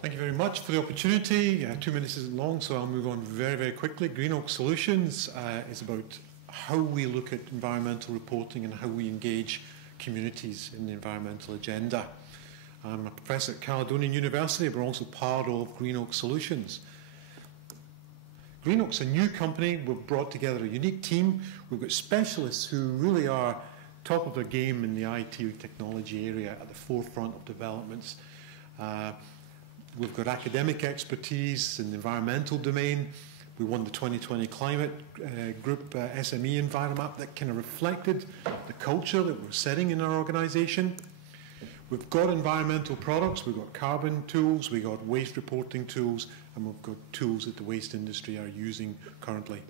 Thank you very much for the opportunity. 2 minutes isn't long, so I'll move on very, very quickly. Green Oak Solutions is about how we look at environmental reporting and how we engage communities in the environmental agenda. I'm a professor at Caledonian University, but also part of Green Oak Solutions. Green Oak's a new company. We've brought together a unique team. We've got specialists who really are top of their game in the IT technology area at the forefront of developments. We've got academic expertise in the environmental domain. We won the 2020 Climate Group SME Environment that kind of reflected the culture that we're setting in our organisation. We've got environmental products, we've got carbon tools, we've got waste reporting tools, and we've got tools that the waste industry are using currently.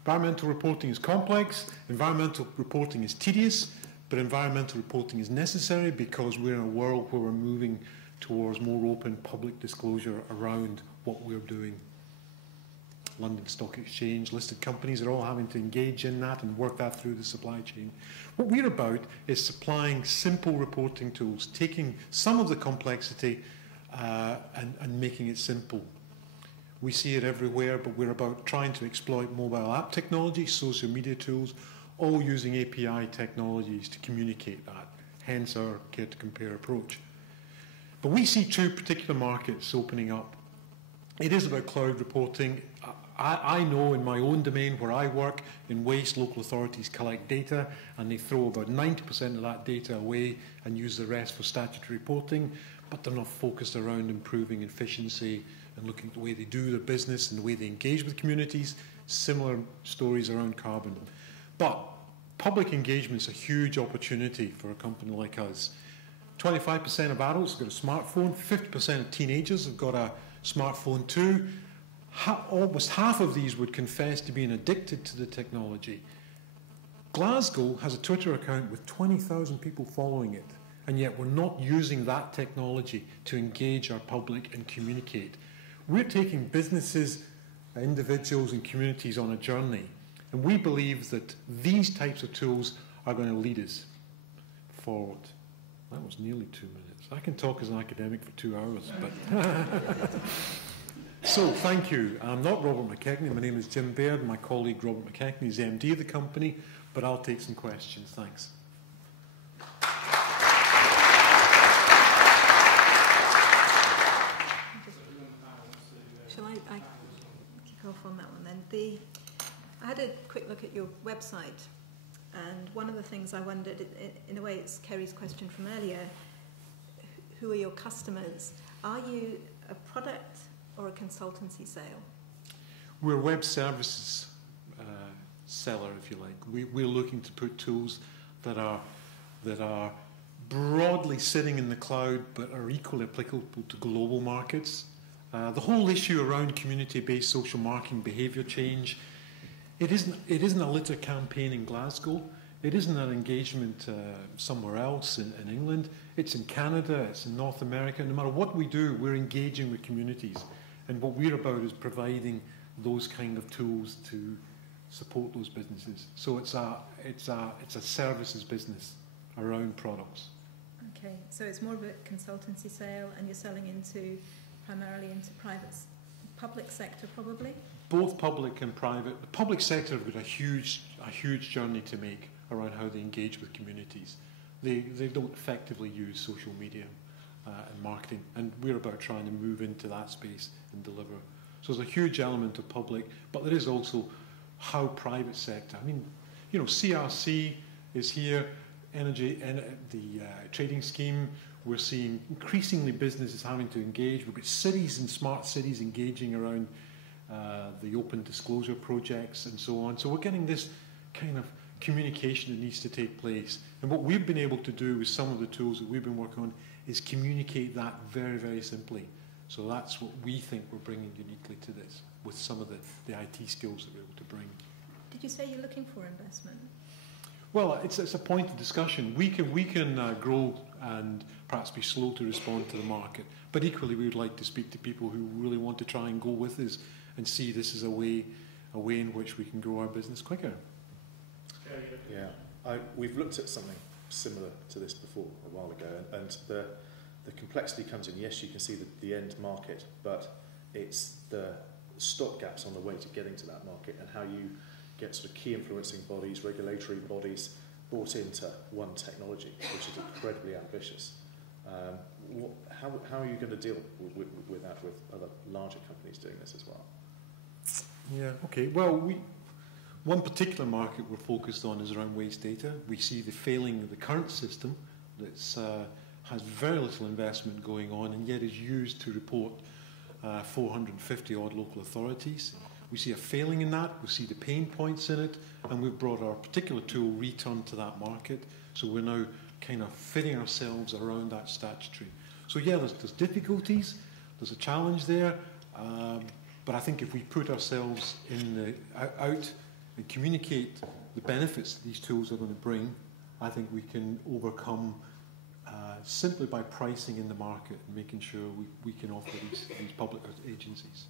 Environmental reporting is complex, environmental reporting is tedious, but environmental reporting is necessary because we're in a world where we're moving towards more open public disclosure around what we're doing. London Stock Exchange, listed companies are all having to engage in that and work that through the supply chain. What we're about is supplying simple reporting tools, taking some of the complexity and making it simple. We see it everywhere, but we're about trying to exploit mobile app technology, social media tools, all using API technologies to communicate that, hence our care to compare approach. But we see two particular markets opening up. It is about cloud reporting. I know in my own domain where I work, in waste, local authorities collect data and they throw about 90% of that data away and use the rest for statutory reporting, but they're not focused around improving efficiency and looking at the way they do their business and the way they engage with communities. Similar stories around carbon. But public engagement is a huge opportunity for a company like us. 25% of adults have got a smartphone, 50% of teenagers have got a smartphone too. Almost half of these would confess to being addicted to the technology. Glasgow has a Twitter account with 20,000 people following it, and yet we're not using that technology to engage our public and communicate. We're taking businesses, individuals and communities on a journey, and we believe that these types of tools are going to lead us forward. That was nearly 2 minutes. I can talk as an academic for 2 hours, but... So, thank you. I'm not Robert McKechnie. My name is Jim Baird. My colleague Robert McKechnie is the MD of the company, but I'll take some questions. Thanks. Shall I kick off on that one then? I had a quick look at your website, and one of the things I wondered, in a way it's Kerry's question from earlier, who are your customers? Are you a product or a consultancy sale? We're a web services seller, if you like. We're looking to put tools that are broadly sitting in the cloud but are equally applicable to global markets. The whole issue around community-based social marketing behaviour change, it isn't a litter campaign in Glasgow. It isn't an engagement somewhere else in England. It's in Canada, it's in North America. No matter what we do, we're engaging with communities. And what we're about is providing those kind of tools to support those businesses. So it's a services business around products. Okay, so it's more of a consultancy sale, and you're selling primarily into public sector, probably. Both public and private. The public sector have got a huge journey to make around how they engage with communities. They don't effectively use social media and marketing, and we're about trying to move into that space and deliver. So there's a huge element of public, but there is also how private sector. I mean, you know, CRC is here, the trading scheme. We're seeing increasingly businesses having to engage. We've got cities and smart cities engaging around the open disclosure projects and so on. So we're getting this kind of communication that needs to take place. And what we've been able to do with some of the tools that we've been working on is communicate that very, very simply. So that's what we think we're bringing uniquely to this, with some of the IT skills that we're able to bring. Did you say you're looking for investment? Well, it's a point of discussion. We can grow and perhaps be slow to respond to the market, but equally we would like to speak to people who really want to try and go with us and see this as a way in which we can grow our business quicker. Yeah, we've looked at something similar to this before a while ago, and the the complexity comes in. Yes, you can see the end market, but it's the stop gaps on the way to getting to that market and how you get sort of key influencing bodies, regulatory bodies brought into one technology, which is incredibly ambitious. How are you going to deal with that with other larger companies doing this as well? Yeah, okay. Well, one particular market we're focused on is around waste data. We see the failing of the current system that has very little investment going on and yet is used to report 450 odd local authorities. We see a failing in that, we see the pain points in it, and we've brought our particular tool Return to that market. So we're now kind of fitting ourselves around that statutory. So yeah, there's difficulties, there's a challenge there, but I think if we put ourselves out and communicate the benefits these tools are going to bring, I think we can overcome simply by pricing in the market and making sure we can offer these public agencies.